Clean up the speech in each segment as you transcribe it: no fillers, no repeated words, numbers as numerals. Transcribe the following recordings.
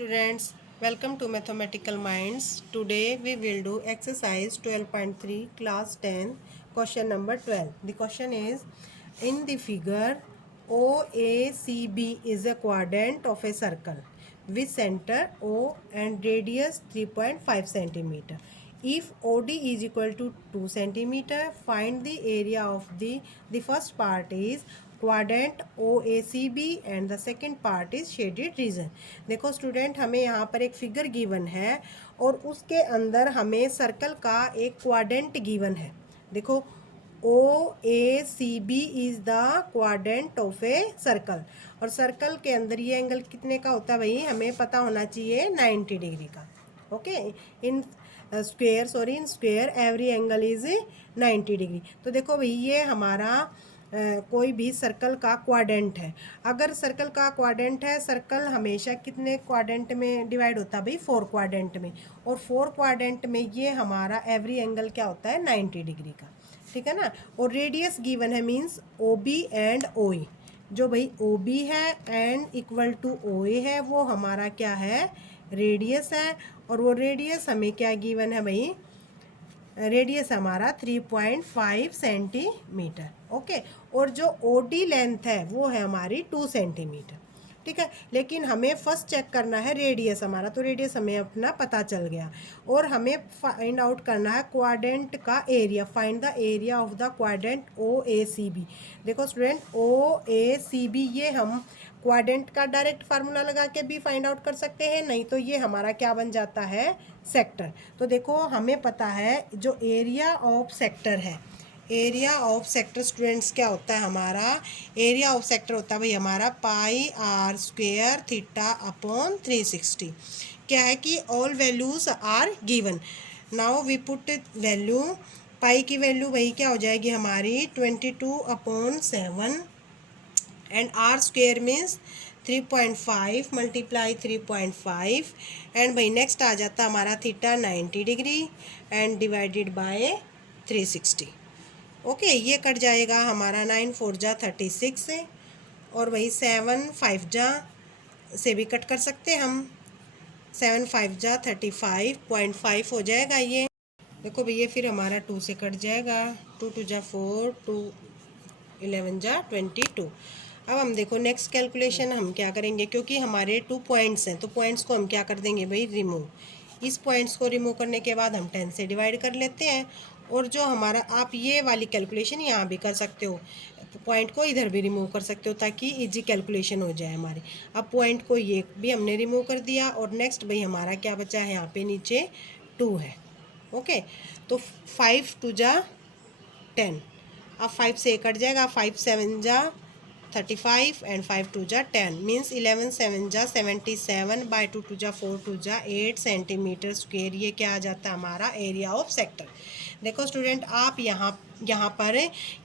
students, welcome to Mathematical Minds. Today we will do exercise 12.3 class 10 question number 12. The question is, in the figure OACB is a quadrant of a circle with center O and radius 3.5 centimeter. If OD is equal to 2 centimeter, find the area of the first part is quadrant OACB and the second part is shaded region. देखो student, हमें यहाँ पर एक figure given है और उसके अंदर हमें सर्कल का एक क्वाड्रेंट गिवन है। देखो OACB is the quadrant of a circle, और सर्कल के अंदर ये एंगल कितने का होता है भाई, हमें पता होना चाहिए 90 डिग्री का। Okay, in square every angle is 90 degree. तो देखो भाई, ये हमारा कोई भी सर्कल का क्वाड्रेंट है। अगर सर्कल का क्वाड्रेंट है, सर्कल हमेशा कितने क्वाड्रेंट में डिवाइड होता है भाई, 4 क्वाड्रेंट में, और 4 क्वाड्रेंट में ये हमारा एवरी एंगल क्या होता है, 90 डिग्री का। ठीक है ना। और रेडियस गिवन है, मीन्स OB एंड OA। जो भाई OB है एंड इक्वल टू OA है, वो हमारा क्या है, रेडियस है। और वो रेडियस हमें क्या गिवन है भाई, रेडियस हमारा 3.5 सेंटीमीटर। ओके, और जो OD लेंथ है वो है हमारी 2 सेंटीमीटर। ठीक है, लेकिन हमें फर्स्ट चेक करना है रेडियस हमारा, तो रेडियस हमें अपना पता चल गया। और हमें फाइंड आउट करना है क्वाड्रेंट का area, find the area of the quadrant OACB। देखो स्टूडेंट, OACB ये हम क्वाड्रेंट का डायरेक्ट फार्मूला लगा के भी फाइंड आउट कर सकते हैं, नहीं तो ये हमारा क्या बन जाता है, सेक्टर। तो देखो हमें पता है जो एरिया ऑफ सेक्टर है, एरिया ऑफ सेक्टर स्टूडेंट्स क्या होता है हमारा, एरिया ऑफ सेक्टर होता है भाई हमारा πr² थीटा अपॉन 360। क्या है कि all values are given. Now we put value, pi की वैल्यू वही क्या हो जाएगी हमारी 22/7 and r² means 3.5 multiply 3.5 and भाई नेक्स्ट आ जाता हमारा theta 90 degree and divided by 360। Okay, ये कट जाएगा हमारा 9 4 जा 36 से, और वही 7 5 जा से भी कट कर सकते हैं हम, 7 5 जा 35.5 हो जाएगा ये। देखो भैया, फिर हमारा 2 से कट जाएगा, 2 2 जा 4, 2 11 जा 22। अब हम देखो नेक्स्ट कैलकुलेशन हम क्या करेंगे, क्योंकि हमारे 2 पॉइंट्स हैं तो पॉइंट्स को हम क्या कर देंगे भाई, रिमूव। इस पॉइंट्स को रिमूव करने के बाद हम 10 से डिवाइड कर लेते हैं। और जो हमारा, आप ये वाली कैलकुलेशन यहाँ भी कर सकते हो, पॉइंट को इधर भी रिमूव कर सकते हो ताकि इजी कैलकुलेशन हो जाए हमारी। अब पॉइंट को ये भी हमने रिमूव कर दिया, और नेक्स्ट भाई हमारा क्या बचा है, यहाँ पे नीचे 2 है। ओके, तो 5 2 जा 10, अब 5 से कट जाएगा, 5 7 जा 35 एंड 5 2 जा 10 मीन्स 11 7 जा 77 बाई 2 2 जा 4 2 जा 8 सेंटीमीटर स्क्वेयर। ये क्या आ जाता है हमारा एरिया ऑफ सेक्टर। देखो स्टूडेंट, आप यहाँ पर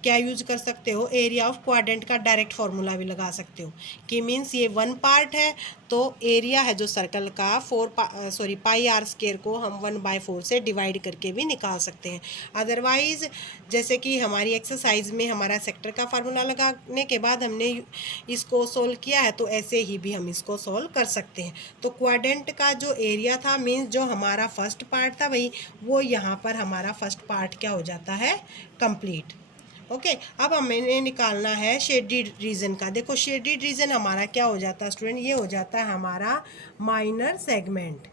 क्या यूज कर सकते हो, एरिया ऑफ क्वाड्रेंट का डायरेक्ट फार्मूला भी लगा सकते हो, कि मीन्स ये 1 पार्ट है तो एरिया है जो सर्कल का πr² को हम 1/4 से डिवाइड करके भी निकाल सकते हैं। अदरवाइज जैसे कि हमारी एक्सरसाइज में हमारा सेक्टर का फार्मूला लगाने के बाद हमने इसको सोल्व किया है, तो ऐसे ही भी हम इसको सोल्व कर सकते हैं। तो क्वाड्रेंट का जो एरिया था, मीन्स जो हमारा फर्स्ट पार्ट था भाई, वो यहाँ पर हमारा फर्स्ट पार्ट क्या हो जाता है, कंप्लीट। ओके, अब हमें निकालना है शेडेड रीजन का। देखो शेडेड रीजन हमारा क्या हो जाता है स्टूडेंट, ये हो जाता है हमारा माइनर सेगमेंट।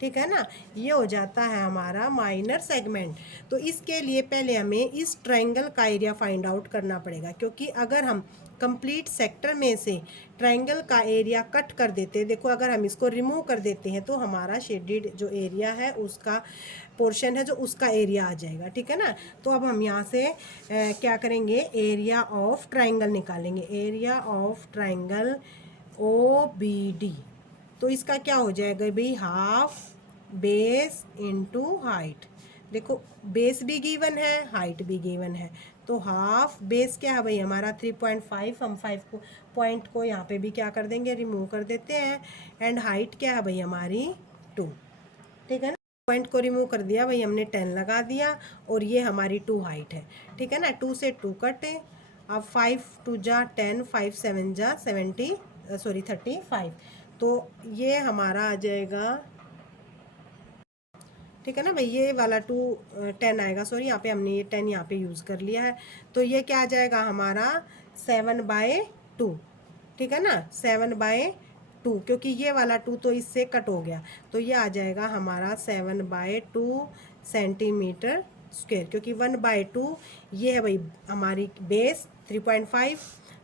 ठीक है ना, ये हो जाता है हमारा माइनर सेगमेंट। तो इसके लिए पहले हमें इस ट्रायंगल का एरिया फाइंड आउट करना पड़ेगा, क्योंकि अगर हम कंप्लीट सेक्टर में से ट्रायंगल का एरिया कट कर देते हैं, देखो अगर हम इसको रिमूव कर देते हैं तो हमारा शेडेड जो एरिया है, उसका पोर्शन है जो उसका एरिया आ जाएगा। ठीक है ना। तो अब हम यहाँ से क्या करेंगे, एरिया ऑफ ट्रायंगल निकालेंगे, एरिया ऑफ ट्रायंगल OBD। तो इसका क्या हो जाएगा भाई, हाफ बेस इनटू हाइट। देखो बेस भी गिवन है, हाइट भी गिवन है, तो हाफ बेस क्या है भाई हमारा 3.5, हम 5 को पॉइंट को यहाँ पे भी क्या कर देंगे, रिमूव कर देते हैं। एंड हाइट क्या है भाई हमारी 2। ठीक है ना, पॉइंट को रिमूव कर दिया भाई हमने, 10 लगा दिया, और ये हमारी 2 हाइट है। ठीक है ना, 2 से 2 कटे, अब 5 2 जा 10, 5 7 जा 35। तो ये हमारा आ जाएगा, ठीक है ना भाई, ये वाला 10 आएगा, सॉरी यहाँ पे हमने ये 10 यहाँ पे यूज़ कर लिया है। तो ये क्या आ जाएगा हमारा 7/2, ठीक है ना, 7/2, क्योंकि ये वाला 2 तो इससे कट हो गया, तो ये आ जाएगा हमारा 7/2 सेंटीमीटर स्क्वेयर, क्योंकि 1/2 ये है भाई हमारी बेस 3.5,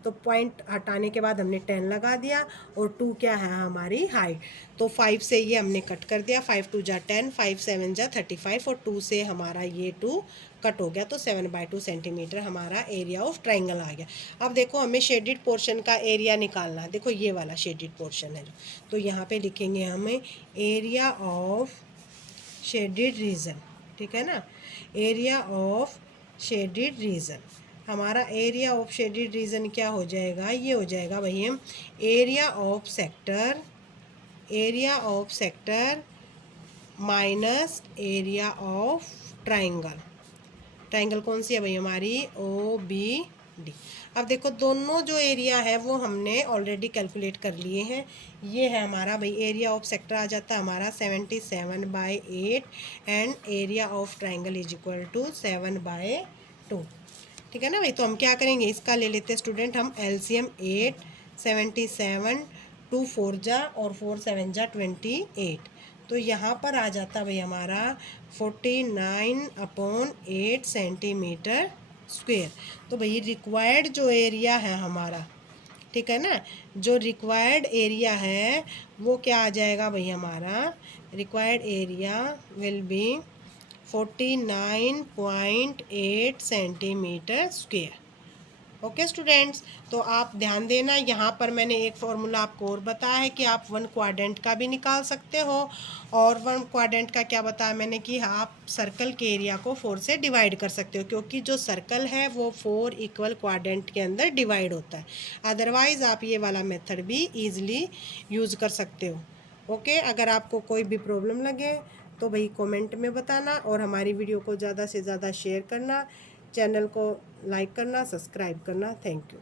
तो पॉइंट हटाने के बाद हमने 10 लगा दिया, और 2 क्या है हमारी हाइट, तो 5 से ये हमने कट कर दिया, 5 2 जा 10, 5 7 जा 35, और 2 से हमारा ये 2 कट हो गया, तो 7/2 सेंटीमीटर हमारा एरिया ऑफ ट्राइंगल आ गया। अब देखो हमें शेडिड पोर्शन का एरिया निकालना है, देखो ये वाला शेडिड पोर्शन है जो, तो यहाँ पे लिखेंगे हमें एरिया ऑफ शेडिड रीजन, ठीक है ना, एरिया ऑफ शेडिड रीजन, हमारा एरिया ऑफ शेडिड रीजन क्या हो जाएगा, ये हो जाएगा भाई हम area of sector, area of sector minus area of triangle, triangle कौन सी है भाई हमारी OBD। अब देखो दोनों जो एरिया है वो हमने ऑलरेडी कैलकुलेट कर लिए हैं, ये है हमारा भाई एरिया ऑफ सेक्टर आ जाता है हमारा 77/8 and area of triangle is equal to 7/2, ठीक है ना भाई। तो हम क्या करेंगे, इसका ले लेते हैं स्टूडेंट हम एलसीएम, 8 77 2 4 जा और 4 7 जा 28, तो यहाँ पर आ जाता भाई हमारा 49/8 सेंटीमीटर स्क्वेयर। तो भाई रिक्वायर्ड जो एरिया है हमारा, ठीक है ना, जो रिक्वायर्ड एरिया है वो क्या आ जाएगा भाई हमारा, required area will be 49.8 centimetre square. Okay students, तो आप ध्यान देना, यहाँ पर मैंने एक फॉर्मूला आपको और बताया है कि आप 1 क्वाड्रेंट का भी निकाल सकते हो, और 1 क्वाड्रेंट का क्या बताया मैंने कि आप सर्कल के एरिया को 4 से डिवाइड कर सकते हो, क्योंकि जो सर्कल है वो 4 इक्वल क्वाड्रेंट के अंदर डिवाइड होता है। अदरवाइज़ आप ये वाला मेथड भी ईजिली यूज़ कर सकते हो। ओके, अगर आपको कोई भी प्रॉब्लम लगे तो भाई कमेंट में बताना, और हमारी वीडियो को ज़्यादा से ज़्यादा शेयर करना, चैनल को लाइक करना, सब्सक्राइब करना। Thank you.